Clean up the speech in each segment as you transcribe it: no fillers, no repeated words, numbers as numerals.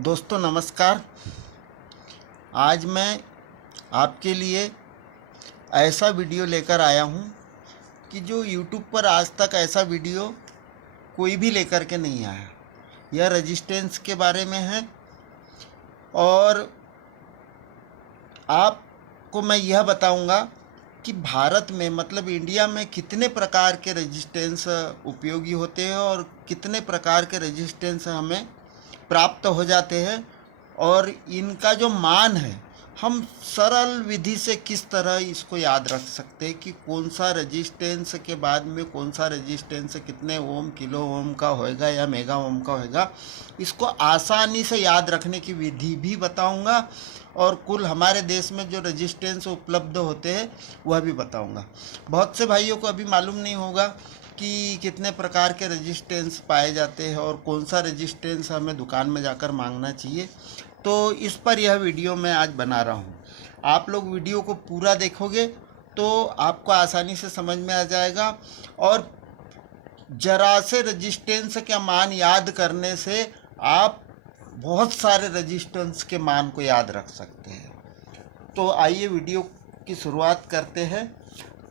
दोस्तों नमस्कार। आज मैं आपके लिए ऐसा वीडियो लेकर आया हूं कि जो YouTube पर आज तक ऐसा वीडियो कोई भी लेकर के नहीं आया। यह रेजिस्टेंस के बारे में है और आपको मैं यह बताऊंगा कि भारत में मतलब इंडिया में कितने प्रकार के रेजिस्टेंस उपयोगी होते हैं और कितने प्रकार के रेजिस्टेंस हमें प्राप्त हो जाते हैं और इनका जो मान है हम सरल विधि से किस तरह इसको याद रख सकते हैं कि कौन सा रेजिस्टेंस के बाद में कौन सा रेजिस्टेंस कितने ओम किलो ओम का होएगा या मेगा ओम का होएगा। इसको आसानी से याद रखने की विधि भी बताऊंगा और कुल हमारे देश में जो रेजिस्टेंस उपलब्ध होते हैं वह भी बताऊंगा। बहुत से भाइयों को अभी मालूम नहीं होगा कि कितने प्रकार के रेजिस्टेंस पाए जाते हैं और कौन सा रेजिस्टेंस हमें दुकान में जाकर मांगना चाहिए। तो इस पर यह वीडियो मैं आज बना रहा हूँ। आप लोग वीडियो को पूरा देखोगे तो आपको आसानी से समझ में आ जाएगा और जरा से रेजिस्टेंस का मान याद करने से आप बहुत सारे रेजिस्टेंस के मान को याद रख सकते हैं। तो आइए वीडियो की शुरुआत करते हैं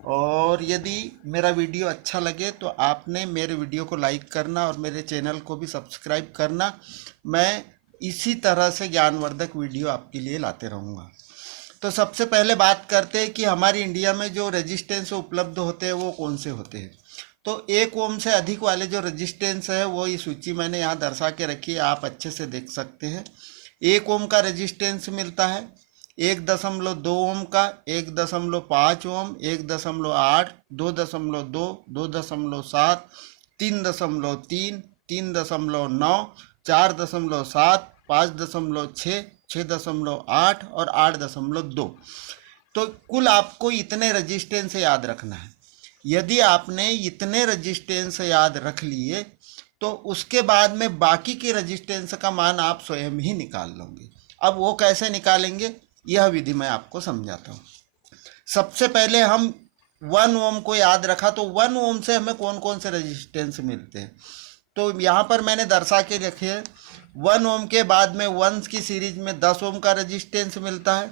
और यदि मेरा वीडियो अच्छा लगे तो आपने मेरे वीडियो को लाइक करना और मेरे चैनल को भी सब्सक्राइब करना। मैं इसी तरह से ज्ञानवर्धक वीडियो आपके लिए लाते रहूँगा। तो सबसे पहले बात करते हैं कि हमारी इंडिया में जो रेजिस्टेंस उपलब्ध होते हैं वो कौन से होते हैं। तो 1 ओम से अधिक वाले जो रेजिस्टेंस है वो ये सूची मैंने यहाँ दर्शा के रखी है, आप अच्छे से देख सकते हैं। 1 ओम का रेजिस्टेंस मिलता है 1.2 ओम का, 1.5 ओम, 1.8, 2.2, 2.7, 3.3, 3.9, 4.7, 5.6, 6.8 और 8.2। तो कुल आपको इतने रेजिस्टेंस याद रखना है। यदि आपने इतने रेजिस्टेंस याद रख लिए तो उसके बाद में बाकी के रेजिस्टेंस का मान आप स्वयं ही निकाल लोगे। अब वो कैसे निकालेंगे यह विधि मैं आपको समझाता हूँ। सबसे पहले हम 1 ओम को याद रखा तो 1 ओम से हमें कौन कौन से रेजिस्टेंस मिलते हैं। तो यहाँ पर मैंने दर्शा के रखे हैं 1 ओम के बाद में 1 की सीरीज में 10 ओम का रेजिस्टेंस मिलता है,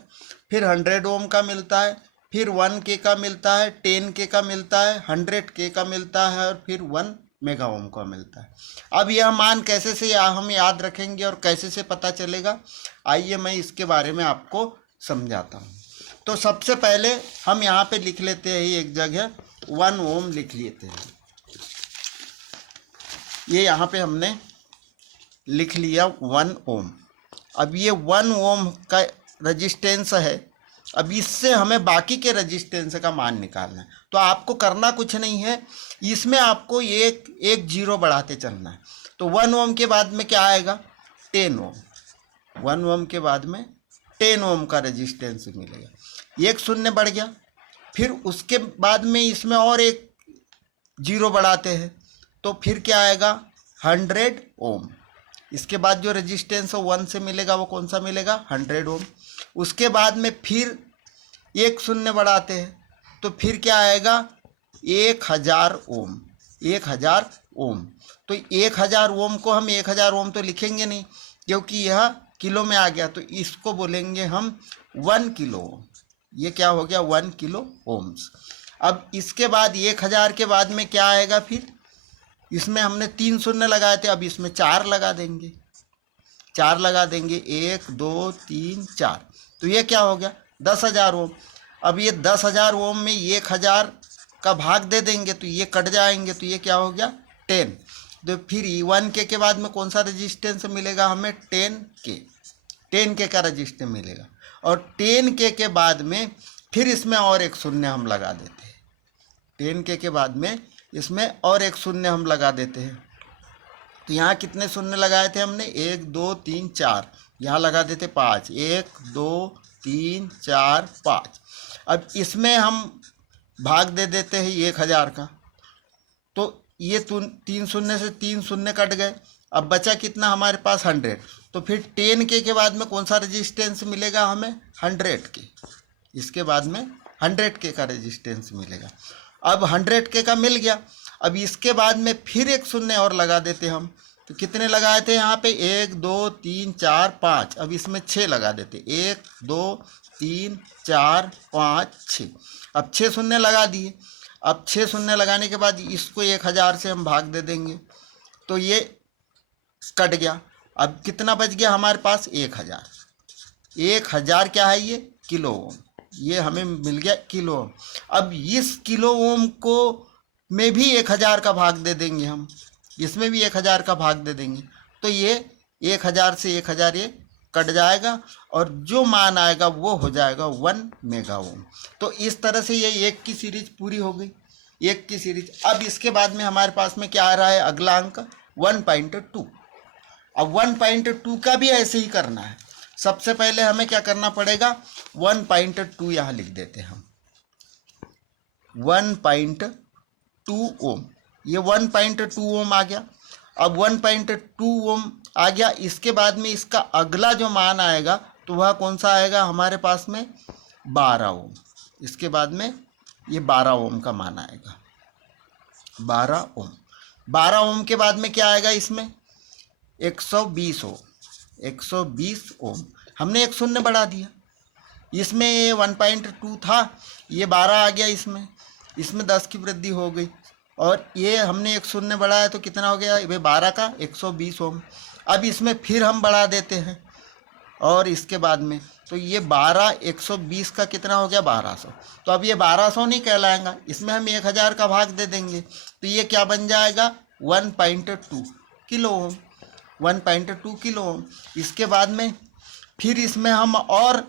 फिर 100 ओम का मिलता है, फिर 1K का मिलता है, 10K का मिलता है, 100K का मिलता है और फिर 1 मेगा ओम का मिलता है। अब यह मान कैसे से हम याद रखेंगे और कैसे से पता चलेगा, आइए मैं इसके बारे में आपको समझाता हूँ। तो सबसे पहले हम यहाँ पे लिख लेते हैं एक जगह 1 ओम लिख लेते हैं। ये यहाँ पे हमने लिख लिया 1 ओम। अब ये 1 ओम का रेजिस्टेंस है। अब इससे हमें बाकी के रेजिस्टेंस का मान निकालना है। तो आपको करना कुछ नहीं है, इसमें आपको एक जीरो बढ़ाते चलना है। तो 1 ओम के बाद में क्या आएगा 10 ओम। 1 ओम के बाद में 10 ओम का रेजिस्टेंस मिलेगा। एक शून्य बढ़ गया, फिर उसके बाद में इसमें और एक जीरो बढ़ाते हैं तो फिर क्या आएगा 100 ओम। इसके बाद जो रेजिस्टेंस 1 से मिलेगा वो कौन सा मिलेगा 100 ओम। उसके बाद में फिर एक शून्य बढ़ाते हैं तो फिर क्या आएगा 1000 ओम। 1000 ओम। तो 1000 ओम को हम 1000 ओम तो लिखेंगे नहीं क्योंकि यह किलो में आ गया, तो इसको बोलेंगे हम 1 किलो ओम। ये क्या हो गया 1 किलो ओम्स। अब इसके बाद 1000 के बाद में क्या आएगा, फिर इसमें हमने 3 शून्य लगाए थे, अब इसमें 4 लगा देंगे। 4 लगा देंगे 1 2 3 4, तो ये क्या हो गया 10,000 ओम। अब ये 10,000 ओम में 1000 का भाग दे देंगे तो ये कट जाएंगे, तो ये क्या हो गया 10। तो फिर 1K के बाद में कौन सा रेजिस्टेंस मिलेगा हमें 10K का रेजिस्टेंस मिलेगा। और 10K के बाद में फिर इसमें और एक शून्य हम लगा देते हैं। 10K के बाद में इसमें और एक शून्य हम लगा देते हैं। तो यहाँ कितने शून्य लगाए थे हमने 1 2 3 4, यहाँ लगा देते 5, 1 2 3 4 5। अब इसमें हम भाग दे देते हैं 1000 का, तो ये 3 शून्य से 3 शून्य कट गए। अब बचा कितना हमारे पास 100। तो फिर 10K के बाद में कौन सा रेजिस्टेंस मिलेगा हमें 100K। इसके बाद में 100K का रेजिस्टेंस मिलेगा। अब 100K का मिल गया। अब इसके बाद में फिर एक शून्य और लगा देते हम, तो कितने लगाए थे यहाँ पे 1 2 3 4 5, अब इसमें 6 लगा देते 1 2 3 4 5 6, अब 6 शून्य लगा दिए। अब 6 शून्य लगाने के बाद इसको 1000 से हम भाग दे देंगे तो ये कट गया। अब कितना बच गया हमारे पास 1000। 1000 क्या है ये किलो ओम, ये हमें मिल गया किलो ओम। अब इस किलो ओम को में भी 1000 का भाग दे देंगे हम, इसमें भी 1000 का भाग दे देंगे तो ये 1000 से 1000 ये कट जाएगा और जो मान आएगा वो हो जाएगा 1 मेगा ओम। तो इस तरह से ये एक की सीरीज पूरी हो गई, एक की सीरीज। अब इसके बाद में हमारे पास में क्या आ रहा है अगला अंक 1.2। अब 1.2 का भी ऐसे ही करना है। सबसे पहले हमें क्या करना पड़ेगा 1.2 यहाँ लिख देते हैं हम 1.2 ओम, ये 1.2 ओम आ गया। अब 1.2 ओम आ गया, इसके बाद में इसका अगला जो मान आएगा तो वह कौन सा आएगा हमारे पास में 12 ओम। इसके बाद में ये 12 ओम का मान आएगा 12 ओम। 12 ओम के बाद में क्या आएगा इसमें 120 ओम, 120 ओम। हमने एक शून्य बढ़ा दिया, इसमें ये 1.2 था, ये 12 आ गया, इसमें 10 की वृद्धि हो गई और ये हमने एक शून्य बढ़ाया तो कितना हो गया ये 12 का 120 ओम। अब इसमें फिर हम बढ़ा देते हैं और इसके बाद में तो ये 12 120 का कितना हो गया 1200। तो अब ये 1200 नहीं कहलाएगा, इसमें हम 1000 का भाग दे देंगे तो ये क्या बन जाएगा 1.2 किलो ओम, 1.2 किलो ओम। इसके बाद में फिर इसमें हम और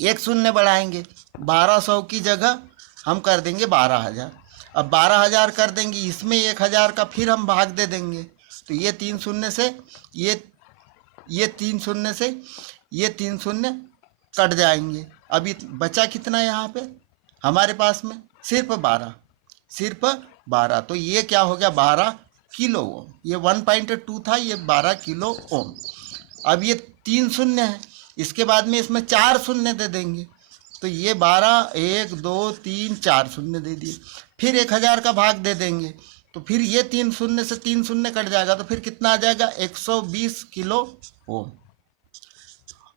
एक शून्य बढ़ाएंगे, 1200 की जगह हम कर देंगे 12000। अब 12000 कर देंगे, इसमें 1000 का फिर हम भाग दे देंगे तो ये 3 शून्य से ये 3 शून्य से ये 3 शून्य कट जाएंगे। अभी बचा कितना यहाँ पे हमारे पास में सिर्फ 12, सिर्फ 12। तो ये क्या हो गया 12 किलो ओम। ये 1.2 था, ये 12 किलो ओम। अब ये 3 शून्य है, इसके बाद में इसमें 4 शून्य दे देंगे तो ये 12 1 2 3 4 शून्य दे दिए, फिर 1000 का भाग दे देंगे तो फिर ये 3 शून्य से 3 शून्य कट जाएगा तो फिर कितना आ जाएगा 120 किलो ओम।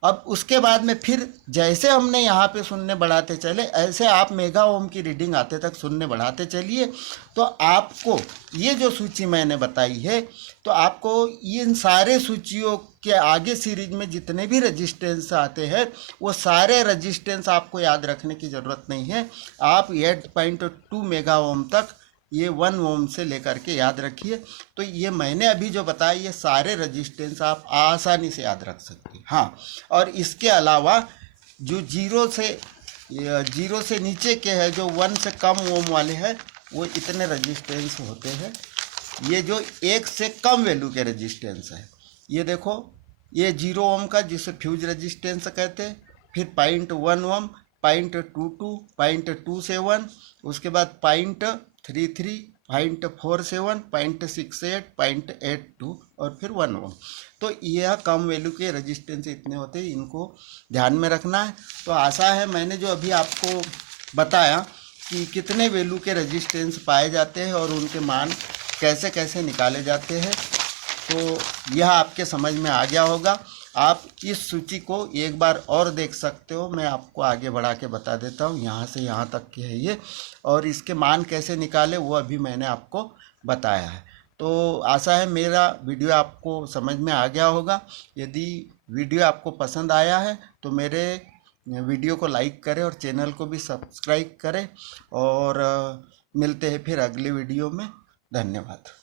अब उसके बाद में फिर जैसे हमने यहाँ पे शून्य बढ़ाते चले ऐसे आप मेगा ओम की रीडिंग आते तक शून्य बढ़ाते चलिए तो आपको ये जो सूची मैंने बताई है तो आपको इन सारे सूचियों के आगे सीरीज में जितने भी रजिस्टेंस आते हैं वो सारे रजिस्टेंस आपको याद रखने की ज़रूरत नहीं है। आप 8.2 मेगा ओम तक ये 1 ओम से लेकर के याद रखिए। तो ये मैंने अभी जो बताया ये सारे रजिस्टेंस आप आसानी से याद रख सकते हैं। हाँ, और इसके अलावा जो जीरो से नीचे के है जो 1 से कम ओम वाले हैं वो इतने रजिस्टेंस होते हैं। ये जो 1 से कम वैल्यू के रजिस्टेंस है ये देखो, ये 0 ओम का जिसे फ्यूज रजिस्टेंस कहते हैं, फिर 0.1 ओम, 0.22, 0.27, उसके बाद 0.33, 0.47, 0.68, 0.82 और फिर 1 ओम। तो यह कम वैल्यू के रजिस्टेंस इतने होते हैं, इनको ध्यान में रखना है। तो आशा है मैंने जो अभी आपको बताया कि कितने वैल्यू के रजिस्टेंस पाए जाते हैं और उनके मान कैसे कैसे निकाले जाते हैं तो यह आपके समझ में आ गया होगा। आप इस सूची को एक बार और देख सकते हो, मैं आपको आगे बढ़ा के बता देता हूँ। यहाँ से यहाँ तक की है ये, और इसके मान कैसे निकाले वो अभी मैंने आपको बताया है। तो आशा है मेरा वीडियो आपको समझ में आ गया होगा। यदि वीडियो आपको पसंद आया है तो मेरे वीडियो को लाइक करें और चैनल को भी सब्सक्राइब करें और मिलते हैं फिर अगले वीडियो में। धन्यवाद।